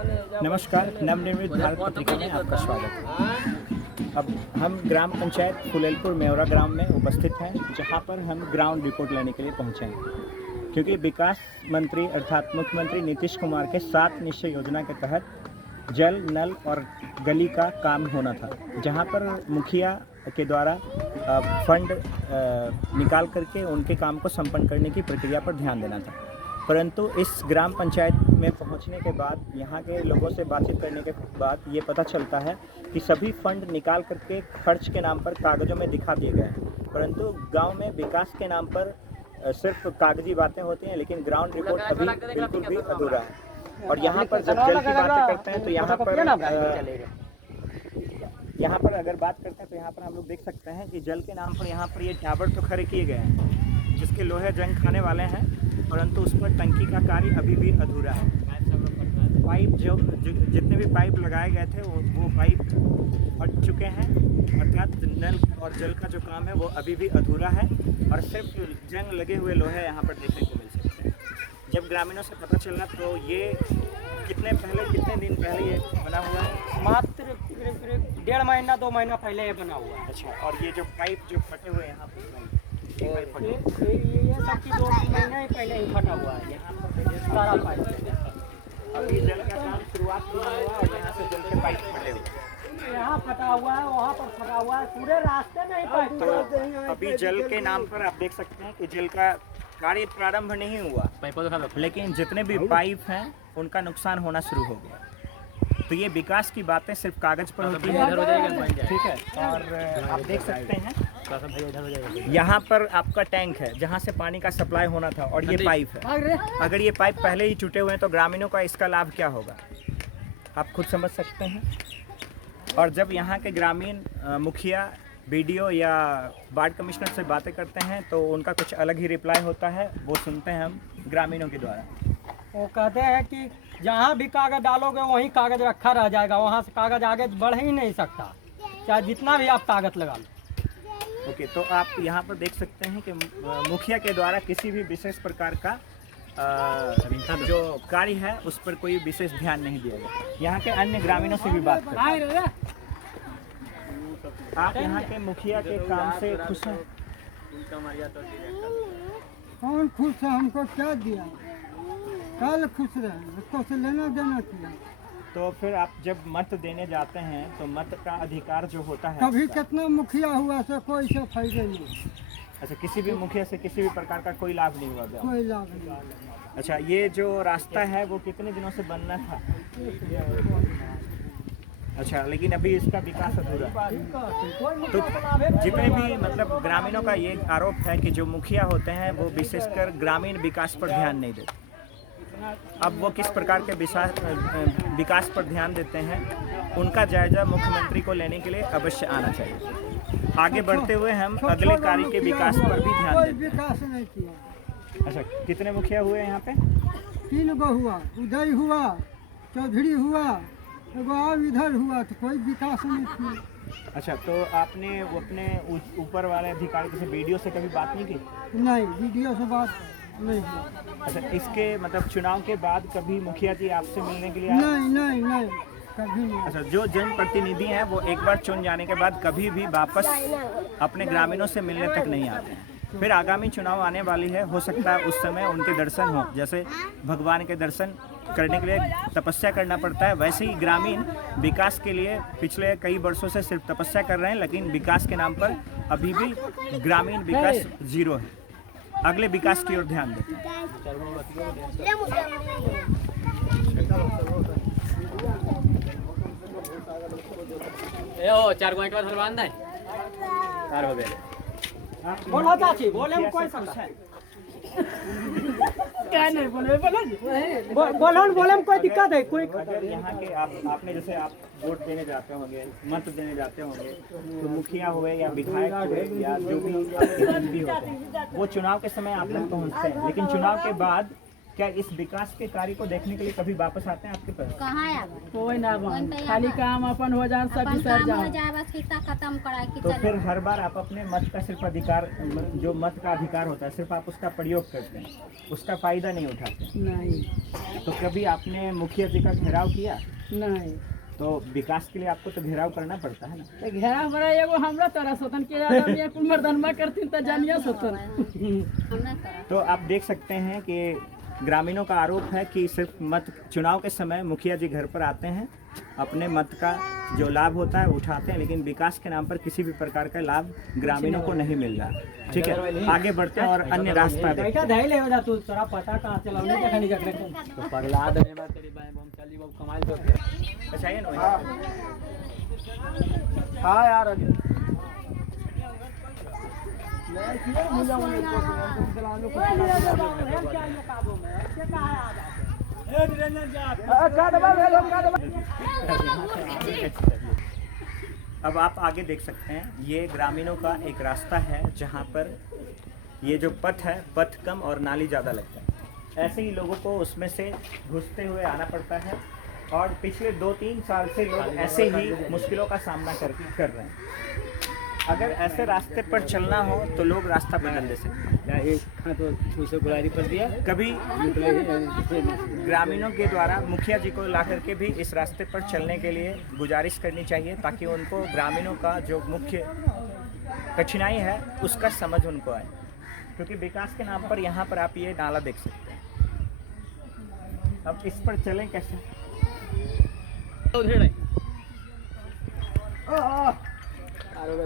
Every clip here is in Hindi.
नमस्कार, नवनिर्मित भारत पत्रिका में आपका स्वागत है। अब हम ग्राम पंचायत फुलेलपुर मेवरा ग्राम में उपस्थित हैं, जहां पर हम ग्राउंड रिपोर्ट लेने के लिए पहुंचे हैं, क्योंकि विकास मंत्री अर्थात मुख्यमंत्री नीतीश कुमार के 7 निश्चय योजना के तहत जल, नल और गली का काम होना था, जहां पर मुखिया के द्वारा फंड निकाल करके उनके काम को संपन्न करने की प्रक्रिया पर ध्यान देना था। परंतु इस ग्राम पंचायत में पहुंचने के बाद, यहाँ के लोगों से बातचीत करने के बाद ये पता चलता है कि सभी फंड निकाल करके खर्च के नाम पर कागज़ों में दिखा दिए गए हैं, परंतु गांव में विकास के नाम पर सिर्फ कागजी बातें होती हैं, लेकिन ग्राउंड रिपोर्ट अभी बिल्कुल भी अधूरा है। और यहाँ पर जब जल की बातें करते हैं तो यहाँ पर अगर बात करते हैं तो यहाँ पर हम लोग देख सकते हैं कि जल के नाम पर यहाँ पर ये टावर तो खड़े किए गए हैं, जिसके लोहे जंग खाने वाले हैं, परंतु उस पर टंकी का कार्य अभी भी अधूरा है। पाइप जो जितने भी पाइप लगाए गए थे वो पाइप फट चुके हैं, अर्थात नल और जल का जो काम है वो अभी भी अधूरा है और सिर्फ जंग लगे हुए लोहे यहाँ पर देखने को मिल सकते हैं। जब ग्रामीणों से पता चला तो ये कितने दिन पहले ये बना हुआ है? मात्र 1.5 महीना 2 महीना पहले ये बना हुआ है। अच्छा, और ये जो पाइप जो फटे हुए यहाँ पर ये सब की 2 महीना ही पहले ही फटा हुआ है। यहाँ पर सारा पाइप अभी जल का काम शुरुआत हुआ और यहाँ से जल के पाइप फटे हुए, यहाँ फटा हुआ है, वहाँ पर फटा हुआ है, पूरे रास्ते में ही पाइप। तो अभी जल के नाम पर आप देख सकते हैं कि जल का कार्य प्रारंभ नहीं हुआ, लेकिन जितने भी पाइप हैं उनका नुकसान होना शुरू हो गया। तो ये विकास की बातें सिर्फ कागज पर होती है, ठीक है। और आप देख सकते हैं यहाँ पर आपका टैंक है जहाँ से पानी का सप्लाई होना था, और ये पाइप है। अगर ये पाइप पहले ही टूटे हुए हैं तो ग्रामीणों का इसका लाभ क्या होगा, आप खुद समझ सकते हैं। और जब यहाँ के ग्रामीण मुखिया, बीडीओ या वार्ड कमिश्नर से बातें करते हैं तो उनका कुछ अलग ही रिप्लाई होता है, वो सुनते हैं हम ग्रामीणों के द्वारा। वो कहते हैं कि जहाँ भी कागज डालोगे वहीं कागज रखा रह जाएगा, वहाँ से कागज आगे बढ़ ही नहीं सकता, चाहे जितना भी आप कागज लगा लो। ओके, तो आप यहाँ पर देख सकते हैं कि मुखिया के द्वारा किसी भी विशेष प्रकार का जो कार्य है उस पर कोई विशेष ध्यान नहीं दिया गया। यहाँ के अन्य ग्रामीणों से भी बात करें। आप यहाँ के मुखिया के काम से खुश हैं? कौन खुश है? हमको क्या दिया? कल खुश रहे, उसको से लेना देना किया। तो फिर आप जब मत देने जाते हैं तो मत का अधिकार जो होता है, कभी कितना मुखिया हुआ से कोई से फायदे नहीं। अच्छा, किसी भी मुखिया से किसी भी प्रकार का कोई लाभ नहीं हुआ? कोई लाभ नहीं। अच्छा, ये जो रास्ता है वो कितने दिनों से बनना था? अच्छा, लेकिन अभी इसका विकास अधूरा है। तो जितने भी मतलब ग्रामीणों का ये आरोप है कि जो मुखिया होते हैं वो विशेषकर ग्रामीण विकास पर ध्यान नहीं देते। अब वो किस प्रकार के विकास पर ध्यान देते हैं, उनका जायजा मुख्यमंत्री को लेने के लिए अवश्य आना चाहिए। आगे बढ़ते हुए हम अगले कार्य के विकास पर भी ध्यान देते हैं। विकास नहीं किया। अच्छा, कितने मुखिया हुए यहाँ पे? 3 गो हुआ, उदय हुआ, चौधरी हुआ, एगो इधर हुआ, तो कोई विकास नहीं किया। अच्छा, तो आपने वो अपने ऊपर वाले अधिकारी जैसे बीडीओ से कभी बात नहीं की? नहीं, वीडियो से बात नहीं हुआ। अच्छा, इसके मतलब चुनाव के बाद कभी मुखिया जी आपसे मिलने के लिए आए? नहीं, कभी नहीं। अच्छा, जो जनप्रतिनिधि हैं वो एक बार चुन जाने के बाद कभी भी वापस अपने ग्रामीणों से मिलने तक नहीं आते हैं। फिर आगामी चुनाव आने वाली है, हो सकता है उस समय उनके दर्शन हो, जैसे भगवान के दर्शन करने के लिए तपस्या करना पड़ता है, वैसे ही ग्रामीण विकास के लिए पिछले कई वर्षों से सिर्फ तपस्या कर रहे हैं, लेकिन विकास के नाम पर अभी भी ग्रामीण विकास जीरो है। अगले विकास की ओर ध्यान दें। चार गोइट बाद फरमान है कार हो गए। बोलो चाची, बोले हम कोई समझा क्या नहीं बोले हम कोई दिक्कत है कोई? अगर यहाँ के आपने जैसे आप वोट देने जाते होंगे, मत देने जाते होंगे, तो मुखिया हुए या विधायक हुए या जो भी प्रतिनिधि होते हैं, वो चुनाव के समय आप लोग पहुँचते हैं, लेकिन चुनाव के बाद क्या इस विकास के कार्य को देखने के लिए कभी वापस आते हैं आपके पास? कहाँ आया कोई ना बन खाली काम अपन हो जाए सब अपन सर काम हो जाए। जाए बस कितना खत्म कराए कि तो चलो फिर हर बार आप अपने मत का सिर्फ अधिकार, जो मत का अधिकार होता है सिर्फ आप उसका प्रयोग करते हैं, उसका फायदा नहीं उठाते। नहीं तो कभी आपने मुखिया जी का घेराव किया? नहीं तो विकास के लिए आपको तो घेराव करना पड़ता है ना। तो घेरा बड़ा एगो हमरा तरह सोतन के आदमी एक मर्दनमा करतीन त जानिया सोतन। हमने करा तो आप देख सकते हैं कि ग्रामीणों का आरोप है कि सिर्फ मत चुनाव के समय मुखिया जी घर पर आते हैं, अपने मत का जो लाभ होता है उठाते हैं, लेकिन विकास के नाम पर किसी भी प्रकार का लाभ ग्रामीणों को नहीं मिल रहा। ठीक है, आगे बढ़ते हैं और अन्य रास्ता देखते कैसा धैल है वजह तू तोरा पता कहाँ चला नहीं देखा नहीं करने तो पगला दे मैं तेरी बाई बम चली बम कमाल तो हैं। बताइए ना। हाँ यार अब आप आगे देख सकते हैं, ये ग्रामीणों का एक रास्ता है जहाँ पर ये जो पथ है, पथ कम और नाली ज़्यादा लगता है। ऐसे ही लोगों को उसमें से घुसते हुए आना पड़ता है और पिछले 2-3 साल से लोग ऐसे ही मुश्किलों का सामना कर रहे हैं। अगर ऐसे रास्ते पर चलना हो तो लोग रास्ता बदल दे सकते हैं। तो उसे गुलारी पर दिया कभी ग्रामीणों के द्वारा मुखिया जी को ला करके भी इस रास्ते पर चलने के लिए गुजारिश करनी चाहिए, ताकि उनको ग्रामीणों का जो मुख्य कठिनाई है उसका समझ उनको आए। क्योंकि विकास के नाम पर यहाँ पर आप ये नाला देख सकते हैं। अब इस पर चलें कैसे?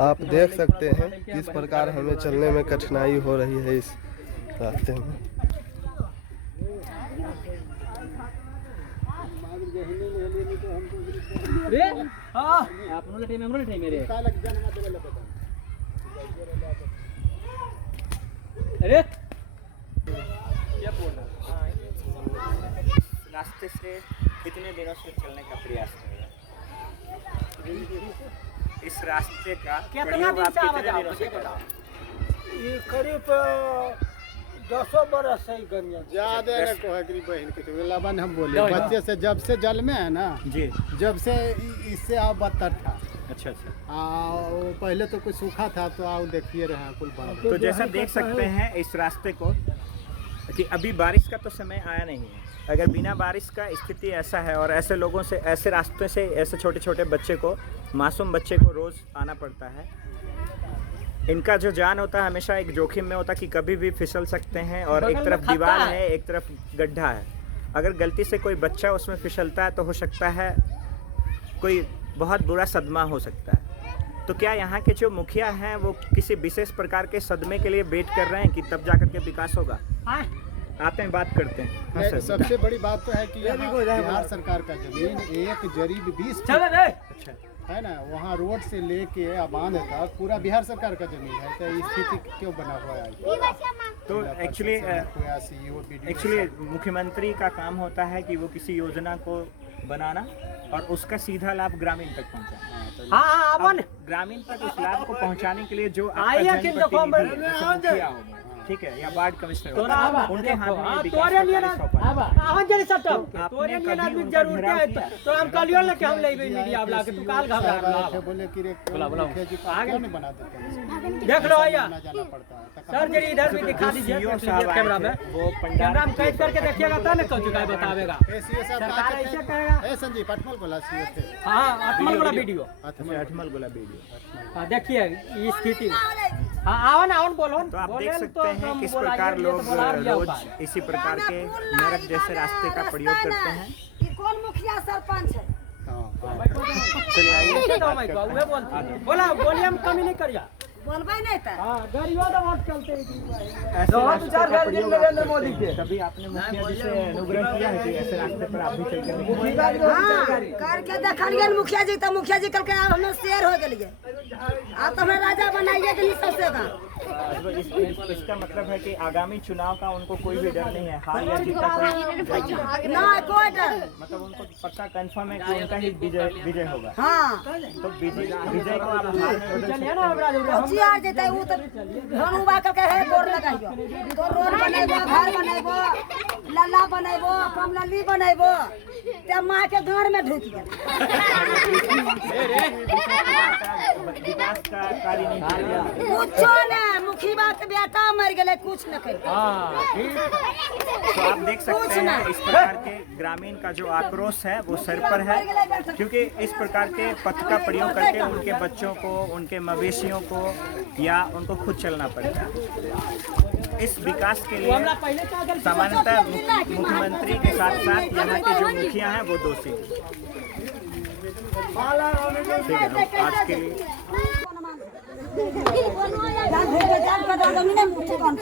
आप देख सकते हैं किस प्रकार हमें चलने में कठिनाई हो रही है इस रास्ते में। आप लोग लेटे मेरे अरे क्या बोल रहा है? रास्ते से कितने दिनों से चलने का प्रयास कर रहे हैं? इस रास्ते का कितना प्रयोग दिन आप से कितने आवाज दिनों से कर रहे हैं? ये करीब 10 बरस से गंजा ज्यादा न को है कि बहन के तो लबन हम बोले बच्चे से जब से जल में है ना, जी, जब से इससे आप बदतर था। अच्छा अच्छा। वो पहले तो कुछ सूखा था, तो आओ देखिए रहे हैं पुल बन। तो जैसा देख सकते हैं इस रास्ते को कि अभी बारिश का तो समय आया नहीं है। अगर बिना बारिश का स्थिति ऐसा है और ऐसे लोगों से, ऐसे रास्तों से ऐसे छोटे छोटे बच्चे को, मासूम बच्चे को रोज़ आना पड़ता है, इनका जो जान होता है हमेशा एक जोखिम में होता है कि कभी भी फिसल सकते हैं। और एक तरफ दीवार है, एक तरफ गड्ढा है। अगर गलती से कोई बच्चा उसमें फिसलता है तो हो सकता है कोई बहुत बुरा सदमा हो सकता है। तो क्या यहाँ के जो मुखिया हैं वो किसी विशेष प्रकार के सदमे के लिए वेट कर रहे हैं कि तब जाकर के विकास होगा? आते हैं, बात करते हैं। हाँ सर। सबसे बड़ी बात तो है कि यहाँ बिहार सरकार का जमीन एक जरीब 20 अच्छा, है ना, वहाँ रोड से लेके बांध तक पूरा बिहार सरकार का जमीन है। तो स्थिति क्यों बना हुआ है? तो एक्चुअली मुख्यमंत्री का काम होता है कि वो किसी योजना को बनाना और उसका सीधा लाभ ग्रामीण तक पहुंचाना। हाँ अब ग्रामीण तक उस लाभ को पहुंचाने के लिए जो आपका आइए कि देखो जनप्रतिनिधि है, जैसे मुखिया होगा, ठीक है, या वार्ड कमिश्नर होगा, उनके हाथ में ये विकास तोरे का लिए कार्य सौंपा है। आवन जरी सब आपने तोरे लिए कभी आदमी उनका जरूरत घेराव है किया? तो हम कलियो लेके हम लेबे मीडिया वाला के तू काल घबरा रहा बोले कि बुला मुखिया जी को क्यों नहीं बना देते? देख लो भैया जाना पड़ता है। सर जरी इधर भी दिखा दीजिए सीईओ साहब आए कैमरा में, थे, वो कैमरा में कैद करके देखिएगा तब ना कुछ का बतावेगा। सीए साहब सरकार कहा ऐसे थे- कहेगा। ए संजीव पटमल बोला सीए थे। हाँ अटमल वाला वीडियो, अच्छा, अठमल गोला वीडियो। हाँ देखिए ये स्थिति। हाँ आवन आवन बोलो। तो आप देख बोले सकते हैं हम किस बोलाइए प्रकार तो लोग बोला दिया रोज होगा। इसी प्रकार के नरक जैसे रास्ते का प्रयोग करते हैं। कौन मुखिया सरपंच है? चलिए आइए ऐसे तो बात मैं करते कहूँ, हैं। वे बोलते बोला बोलिए हम कमी नहीं करिया। बोलबे नहीं था। हाँ गरियो तो बहुत चलते ऐसे रास्ते का प्रयोग आप करते हैं। कभी आपने मुखिया जी से अनुग्रह किया है कि ऐसे रास्ते पर आप भी चल कर दिखाएं? हाँ, करके देखलिए मुखिया जी, तो मुखिया जी करके हम शेर हो गए। आप तो हमें राजा बनाइए कि नहीं सबसे का। तो इसका मतलब है कि आगामी चुनाव का उनको कोई भी डर नहीं है, हार या जीत का कोई डर नहीं। ना कोई डर। मतलब उनको पक्का कंफर्म है कि उनका ही विजय होगा। हाँ तो विजय को आप हार में बदल सकते हैं। चलिए ना अब राजू हम होशियार जेते उ तो धनुबा के है गोर लगाइयो तो रोड बनेबो घर बनेबो लल्ला बनेबो कमलली बनेबो ते मां के घर में ढुक गेल विकास का कार्य नहीं किया। कुछो ना मुखिया के बेटा मर गेले कुछ न कर तो आप देख सकते हैं इस प्रकार के ग्रामीण का जो आक्रोश है वो सर पर है, क्योंकि इस प्रकार के पथ का प्रयोग करके उनके बच्चों को, उनके मवेशियों को या उनको खुद चलना पड़ता है। इस विकास के लिए सामान्यतः मुख्यमंत्री के साथ साथ यहाँ के जो मुखिया हैं वो दोषी हैं। ठीक है, आज के लिए जान भेज के जान बता दो ने मुझे कौन